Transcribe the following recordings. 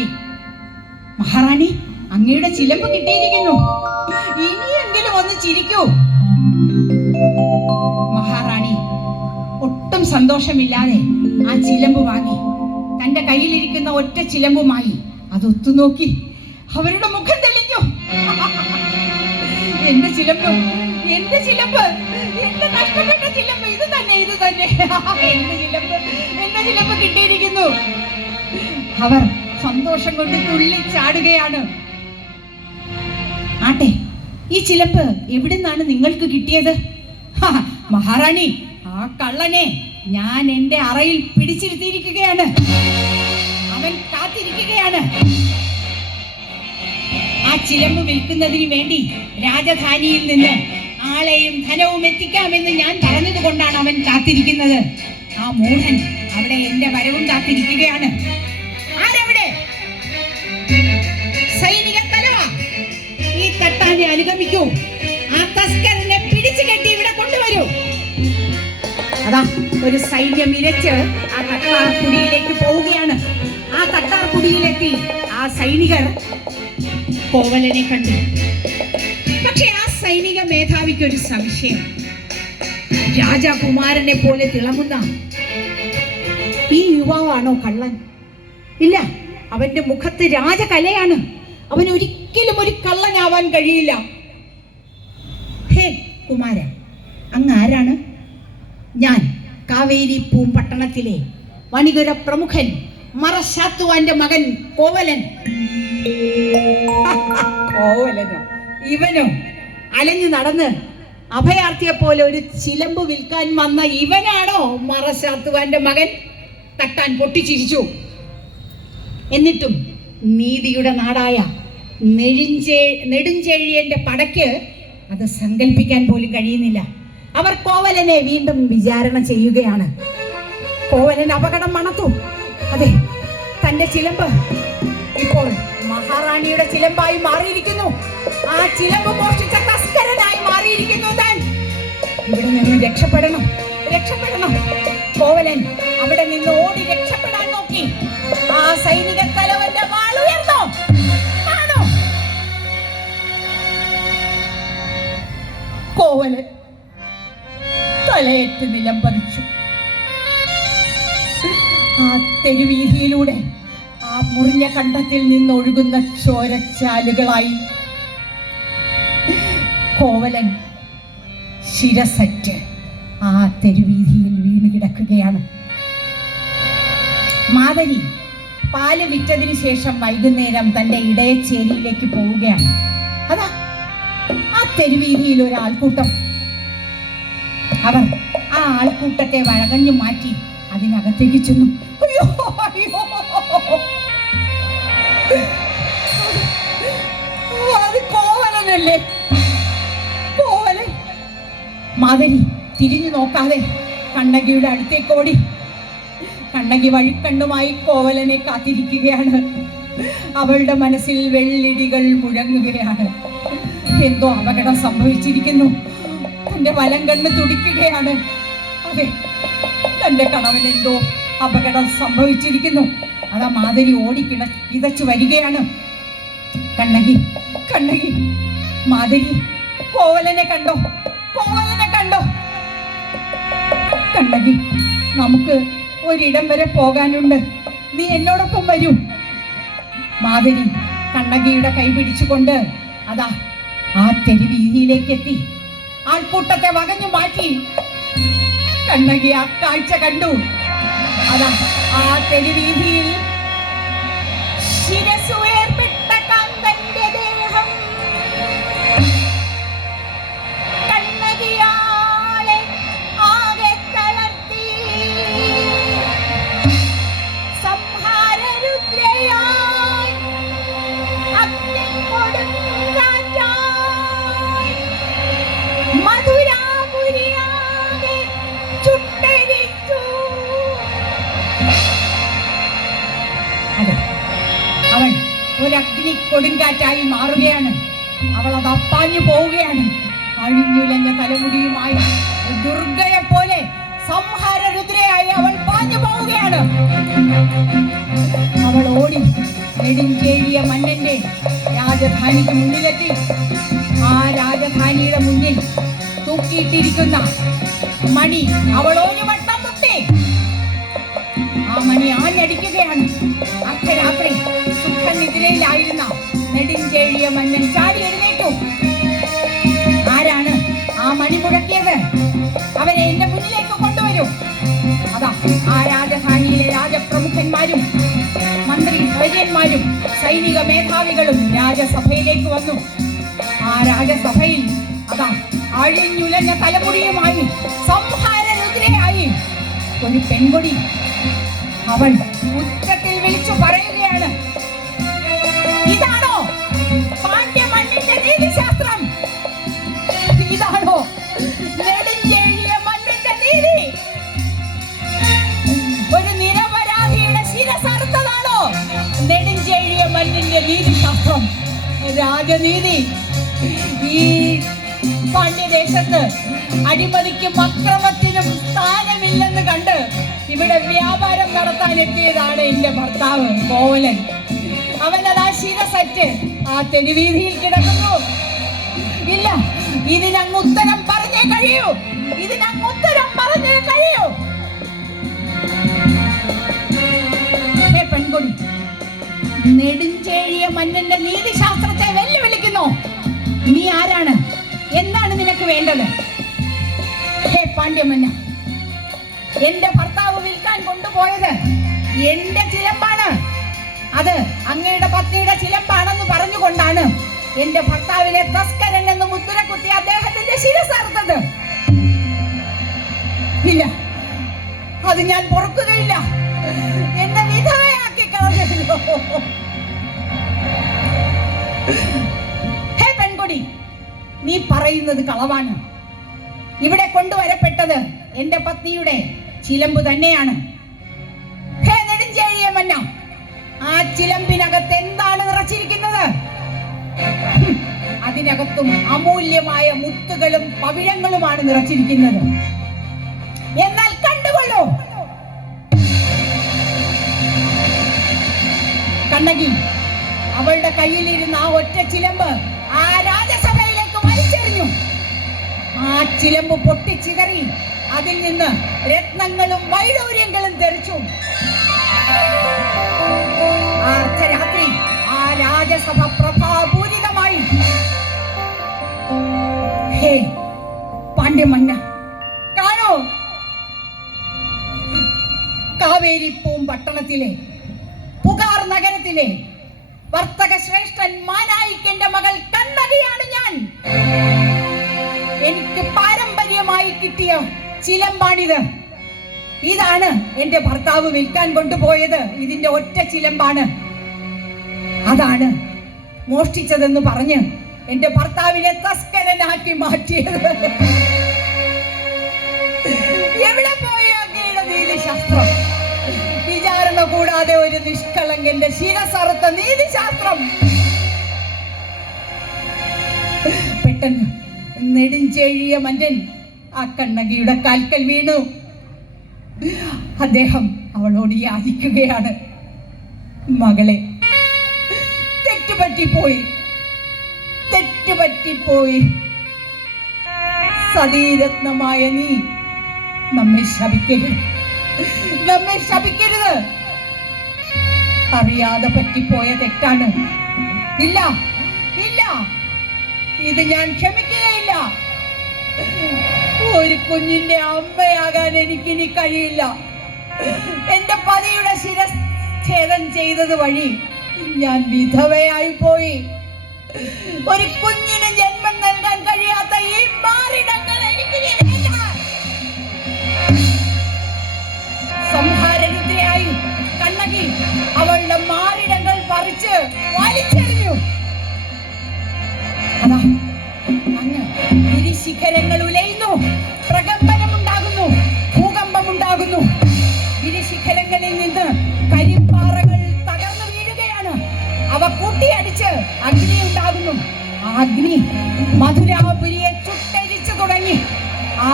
ചൊല്ലി, മഹാറാണി, അങ്ങയുടെ ചിലമ്പ് കിട്ടിയിരിക്കുന്നു, ഇനിയെങ്കിലും ഒന്ന് ചിരിക്കൂ. മഹാറാണി ഒട്ടും സന്തോഷമില്ലാതെ ആ ചിലമ്പ് വാങ്ങി തന്റെ കയ്യിലിരിക്കുന്ന ഒറ്റ ചിലമ്പുമായി അതൊത്തു നോക്കി. അവരുടെ മുഖം തെളിഞ്ഞു. എന്റെ ചിലമ്പ്, എന്റെ ചിലമ്പ്, എന്റെ നഷ്ടപ്പെട്ട ചിലമ്പ്, ഇത് തന്നെ, ഇത് തന്നെ, എന്റെ ചിലമ്പ് കിട്ടിയിരിക്കുന്നു. അവർ സന്തോഷം കൊണ്ട് തുള്ളിച്ചാടുകയാണ്. ആട്ടെ, ഈ ചിലമ്പ് എവിടുന്നാണ് നിങ്ങൾക്ക് കിട്ടിയത്? മഹാറാണി, ആ കള്ളനെ ഞാൻ എന്റെ അറയിൽ പിടിച്ചിരുത്തിയിരിക്കുകയാണ്. അവൻ കാത്തിരിക്കുകയാണ്. ആ ചിലമ്പ് വിൽക്കുന്നതിന് വേണ്ടി രാജധാനിയിൽ നിന്ന് ആളെയും ധനവും എത്തിക്കാമെന്ന് ഞാൻ പറഞ്ഞത് കൊണ്ടാണ് അവൻ കാത്തിരിക്കുന്നത്. ആ മൂഢൻ അവിടെ എന്റെ വരവും കാത്തിരിക്കുകയാണ്. ആരവിടെ? സൈനിക തലവ, ഈ തട്ടാനെ അനുഗമിക്കൂ. ആ തസ്കരനെ പിടിച്ചു കെട്ടി ഇവിടെ കൊണ്ടുവരൂ. അതാ ഒരു സൈന്യം ഇരച്ച് ആ തട്ടാർ കുടിയിലേക്ക് പോവുകയാണ്. ആ തട്ടാർ കുടിയിലെത്തി ആ സൈനികർ കോവലനെ കണ്ടു. പക്ഷെ ആ സൈനിക മേധാവിക്ക് ഒരു സംശയം. രാജകുമാരനെ പോലെ തിളങ്ങുന്ന ഈ യുവാവാണോ കള്ളൻ? ഇല്ല, അവന്റെ മുഖത്ത് രാജകലയാണ്. അവൻ ഒരിക്കലും ഒരു കള്ളനാവാൻ കഴിയില്ല. ഹേ കുമാര, അങ്ങ് ആരാണ്? ഞാൻ കാവേരി പൂമ്പട്ടണത്തിലെ വണികര പ്രമുഖൻ മറശാത്തുവാന്റെ മകൻ കോവലൻ. കോവലനോ? ഇവനോ? അലഞ്ഞു നടന്ന് അഭയാർത്ഥിയെ പോലെ ഒരു ചിലമ്പ് വിൽക്കാൻ വന്ന ഇവനാണോ മറശാത്തുവാന്റെ മകൻ? തട്ടാൻ പൊട്ടിച്ചിരിച്ചു. എന്നിട്ടും നീതിയുടെ നാടായ നെടുഞ്ചേഴിയന്റെ പടയ്ക്ക് അത് സങ്കല്പിക്കാൻ പോലും കഴിയുന്നില്ല. അവർ കോവലനെ വീണ്ടും വിചാരണ ചെയ്യുകയാണ്. കോവലൻ അപകടം മണത്തു. അതെ, തന്റെ ചിലമ്പ് ഇപ്പോൾ മഹാറാണിയുടെ ചിലമ്പായി മാറിയിരിക്കുന്നു. ആ ചിലമ്പ് മോഷ്ടിച്ച തസ്കരനായി മാറിയിരിക്കുന്നു താൻ. ഇവിടെ നിന്ന് രക്ഷപ്പെടണം, രക്ഷപ്പെടണം. കോവലൻ അവിടെ നിന്ന് ഓടി രക്ഷപ്പെടാൻ നോക്കി. ആ സൈനിക തലവന്റെ വാൾ ഉയർന്നോ? കോവലൻ തലയേറ്റ് നിലം പതിച്ചു. ആ തെരുവീതിയിലൂടെ ആ മുറിഞ്ഞ കണ്ടത്തിൽ നിന്നൊഴുകുന്ന ചോരച്ചാലുകളായി കോവലൻ ശിരസറ്റ് ആ തെരുവീതിയിൽ വീണ് കിടക്കുകയാണ്. മാധരി പാല് വിറ്റതിന് ശേഷം വൈകുന്നേരം തന്റെ ഇടയച്ചേരിയിലേക്ക് പോവുകയാണ്. അതാ ആ തെരുവീതിയിൽ ഒരു ആൾക്കൂട്ടം. അവർ ആ ആൾക്കൂട്ടത്തെ വഴകഞ്ഞു മാറ്റി അതിനകത്തേക്ക് ചെന്നു. അയ്യോ, അയ്യോ, അത് കോവലനല്ലേ? കോവലൻ. മാധരി തിരിഞ്ഞു നോക്കാതെ കണ്ണകിയുടെ അടുത്തേക്ക് ഓടി. കണ്ണകി വഴിക്കണ്ണുമായി കോവലനെ കാത്തിരിക്കുകയാണ്. അവളുടെ മനസ്സിൽ വെള്ളിടികൾ മുഴങ്ങുകയാണ്. എന്തോ അപകടം സംഭവിച്ചിരിക്കുന്നു. തന്റെ വലം കണ്ണ് തുടിക്കുകയാണ്. അതെ, തന്റെ കണവന് എന്തോ അപകടം സംഭവിച്ചിരിക്കുന്നു. അതാ മാധരി കിതച്ചു വരികയാണ്. കണ്ണകി, കണ്ണകി, മാധരി, കോവലനെ കണ്ടോ? കോവലനെ കണ്ടോ? കണ്ണകി, നമുക്ക് ഒരിടം വരെ പോകാനുണ്ട്, നീ എന്നോടൊപ്പം വരൂ. മാധരി കണ്ണകിയുടെ കൈ പിടിച്ചുകൊണ്ട് അതാ ആ തെരുവീതിയിലേക്ക് എത്തി. ആൾക്കൂട്ടത്തെ വകഞ്ഞു മാറ്റി. കണ്ണകി ആ കാഴ്ച കണ്ടു. അതാ ആ തെരുവീതിയിൽ ശിരസുയർപ്പെട്ട കാന്തന്റെ ദേഹം കണ്ണകിയാളെ ആകെ തളർത്തി. സംഹാരരുദ്രയായി അഗ്നിക്കൊടുങ്കാറ്റായി മധുരാപുരിയാകെ ചുട്ടരിച്ചു. അവൾ ഒരു അഗ്നി കൊടുങ്കാറ്റായി മാറുകയാണ്. അവൾ അത് അപ്പാഞ്ഞു പോവുകയാണ്. അഴിഞ്ഞുലഞ്ഞ തലമുടിയുമായി ദുർഗയെ പോലെ സംഹാരരുദ്രയായി അവൾ പാഞ്ഞു പോവുകയാണ്. അവൾ ഓടി നെടുഞ്ചേഴിയ മന്നന്റെ രാജധാനിക്ക് മുന്നിലെത്തി. ആ രാജധാനിയുടെ മുന്നിൽ തൂക്കിയിട്ടിരിക്കുന്ന മണി അവൾ ഒരു വട്ടം മുട്ടി. ആ മണി ആഞ്ഞടിക്കുകയാണ്. അർദ്ധരാത്രി സുഖനിദ്രയിലായിരുന്ന നെടുഞ്ചേഴിയ മന്നൻ ചാടി എഴുന്നേറ്റു. ആരാണ് ആ മണി മുഴക്കിയത്? അവരെ എന്റെ മുന്നിലേക്ക് കൊണ്ടുവരൂ. അതാ ആ രാജധാനിയിലെ രാജപ്രമുഖന്മാരും മന്ത്രി വൈദ്യന്മാരും സൈനിക മേധാവികളും രാജസഭയിലേക്ക് വന്നു. ആ രാജസഭയിൽ അതാ അഴിഞ്ഞുലഞ്ഞ തലമുടിയുമായി സംഹാരരുദ്രയായി ഒരു പെൺകൊടി. അവൾ ഉച്ചത്തിൽ വിളിച്ചു പറയുകയാണ്, ഇതാണോ പാണ്ഡ്യമന്നന്റെ നീതിശാസ്ത്രം? ഇതാണോ നെടുഞ്ചേഴിയ മന്നന്റെ നീതി? ഒരു നിരപരാധിയുടെ ശിരസറുത്തതാണോ നെടുഞ്ചേഴിയ മന്നന്റെ നീതിശാസ്ത്രം, രാജനീതി? ഈ പാണ്ഡ്യദേശത്ത് അടിമതിക്കും അക്രമത്തിനും സ്ഥാനമില്ലെന്ന് കണ്ട് ഇവിടെ വ്യാപാരം നടത്താൻ എത്തിയതാണ് എന്റെ ഭർത്താവ് കോവലൻ. അവനതാ ശിരസറ്റ് ആ തെരുവീതിയിൽ കിടക്കുന്നു. ഇല്ല, ഇതിനങ്ങ് ഉത്തരം പറഞ്ഞേ കഴിയൂ, ഇതിനങ്ങ് ഉത്തരം പറഞ്ഞേ കഴിയൂ. പെൺകൊടി നെടുഞ്ചേഴിയ മന്നന്റെ നീതിശാസ്ത്രത്തെ വെല്ലുവിളിക്കുന്നു. നീ ആരാണ്? എന്താണ് നിനക്ക് വേണ്ടത്? ഹേ പാണ്ഡ്യമന്ന, എന്റെ ഭർത്താവ് വിൽക്കാൻ കൊണ്ടുപോയത് എന്റെ ചിലമ്പാണ്. അത് അങ്ങയുടെ പത്നിയുടെ ചിലമ്പാണെന്ന് പറഞ്ഞുകൊണ്ടാണ് എന്റെ ഭർത്താവിനെ തസ്കരൻ എന്ന് മുദ്ര കുത്തി അദ്ദേഹത്തിന്റെ ശിരസറുത്തത്. ഇല്ല, അത് ഞാൻ പൊറുക്കുകയില്ല. എന്നെ വിധവയാക്കി കളഞ്ഞല്ലോ. ഹേ പെൺകൊടി, നീ പറയുന്നത് കളവാണ്. ഇവിടെ കൊണ്ടുവരപ്പെട്ടത് എന്റെ പത്നിയുടെ ചിലമ്പ് തന്നെയാണ്. ഹേ നെടുഞ്ചേഴിയ മന്ന, ആ ചിലമ്പിനകത്ത് എന്താണ് നിറച്ചിരിക്കുന്നത്? അതിനകത്തും അമൂല്യമായ മുത്തുകളും പവിഴങ്ങളുമാണ് നിറച്ചിരിക്കുന്നത്. എന്നാൽ കണ്ടുകൊള്ളൂ. കണ്ണകി അവളുടെ കയ്യിലിരുന്ന ആ ഒറ്റ ചിലമ്പ് ആ രാജസഭയിലേക്ക് വലിച്ചെറിഞ്ഞു. ആ ചിലമ്പ് പൊട്ടിച്ചിതറി അതിൽ നിന്ന് രത്നങ്ങളും വൈഡൂര്യങ്ങളും തെറിച്ചു. അർദ്ധരാത്രി ആ രാജസഭ പ്രഭാപൂരിതമായി. ഹേ പാണ്ഡ്യമന്ന, കാണൂ, കാവേരിപ്പൂം പട്ടണത്തിലെ പുകാർ നഗരത്തിലെ വർത്തക ശ്രേഷ്ഠൻ മാനായിക്കന്റെ മകൾ കണ്ണകിയാണ് ഞാൻ. എനിക്ക് പാരമ്പര്യമായി കിട്ടിയ ചിലമ്പാണിത്. ഇതാണ് എന്റെ ഭർത്താവ് വിൽക്കാൻ കൊണ്ടുപോയത്. ഇതിന്റെ ഒറ്റ ചിലമ്പാണ്. അതാണ് മോഷ്ടിച്ചതെന്ന് പറഞ്ഞ് എന്റെ ഭർത്താവിനെ തസ്കരനാക്കി മാറ്റിയത്. എവിടെ പോയി അങ്ങയുടെ നീതിശാസ്ത്രം? വിചാരണ കൂടാതെ ഒരു നിഷ്കളങ്കന്റെ ശിരസറുത്ത നീതിശാസ്ത്രം. പെട്ടെന്ന് നെടുഞ്ചേഴിയ മന്നൻ ആ കണ്ണകിയുടെ കാൽക്കൽ വീണു. അദ്ദേഹം അവളോട് യാചിക്കുകയാണ്, മകളെ, തെറ്റുപറ്റിപ്പോയി. സതീരത്നമായ നീ നമ്മെ ശപിക്കരുത്. അറിയാതെ പറ്റിപ്പോയ തെറ്റാണ്. ഇല്ല, ഇത് ഞാൻ ക്ഷമിക്കുകയില്ല. ഒരു കുഞ്ഞിന്റെ അമ്മയാകാൻ എനിക്കിനി കഴിയില്ല. എന്റെ പതിയുടെ ശിരച്ഛേദം ചെയ്തത് വഴി ഞാൻ വിധവയായി പോയി. ഒരു കുഞ്ഞിന് ജന്മം നൽകാൻ കഴിയാത്ത ഈ മാറിടങ്ങൾ എനിക്ക് വേണ്ട. സംഹാരരുദ്രയായി കണ്ണകി അവളുടെ മാറിടങ്ങൾ പറിച്ച് വലിച്ചെറിഞ്ഞു. അതാ അങ്ങ് ഗിരിശിഖരങ്ങൾ ഉലയുന്നു, പ്രകമ്പനമുണ്ടാകുന്നു, ഭൂകമ്പമുണ്ടാകുന്നു. ഗിരിശിഖരങ്ങളിൽ നിന്ന് കരിപ്പാറകൾ തകർന്നു വീഴുകയാണ്. അവ കൂട്ടിയടിച്ച് അഗ്നി ഉണ്ടാകുന്നു. ആ അഗ്നി മധുരാപുരിയെ ചുട്ടരിച്ചു തുടങ്ങി. ആ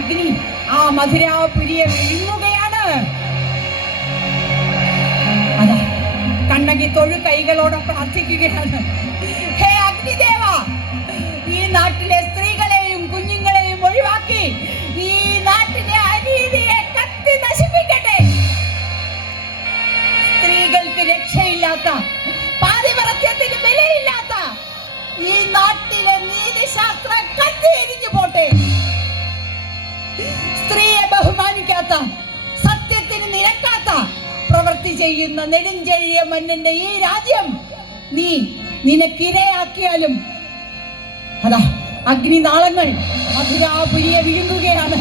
അഗ്നി ആ മധുരാപുരിയെ വിഴുങ്ങുകയാണ്. അതാ കണ്ണകി തൊഴുകൈകളോടെ പ്രാർത്ഥിക്കുകയാണ്. ഹേ അഗ്നിദേവ, ഈ നാട്ടിലെ സ്ത്രീകളെയും കുഞ്ഞുങ്ങളെയും ഒഴിവാക്കി ഈ നാട്ടിലെ അനീതിയെ കത്തി നശിപ്പിക്കട്ടെ. സ്ത്രീകൾക്ക് രക്ഷയില്ലാത്ത, പാതിവ്രത്യത്തിന് വിലയില്ലാത്ത ഈ നാട്ടിലെ നീതിശാസ്ത്രം കത്തി എരിഞ്ഞു പോട്ടെ. സ്ത്രീയെ ബഹുമാനിക്കാത്ത, സത്യത്തിന് നിരക്കാത്ത പ്രവൃത്തി ചെയ്യുന്ന നെടുഞ്ചെഴിയ മന്നന്റെ ഈ രാജ്യം നീ നിനക്കിരയാക്കിയാലും അതാ അഗ്നിനാളങ്ങൾ മധുരാപുരിയെ വിഴുങ്ങുകയാണ്.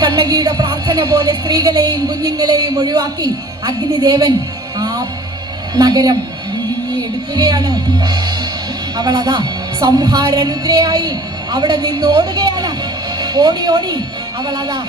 കണ്ണകിയുടെ പ്രാർത്ഥന പോലെ സ്ത്രീകളെയും കുഞ്ഞുങ്ങളെയും ഒഴിവാക്കി അഗ്നിദേവൻ ആ നഗരം വിഴുങ്ങിയെടുക്കുകയാണ്. അവൾ അതാ സംഹാരരുദ്രയായി അവിടെ നിന്ന് ഓടുകയാണ്. ഓടി ഓടി അവൾ അതാ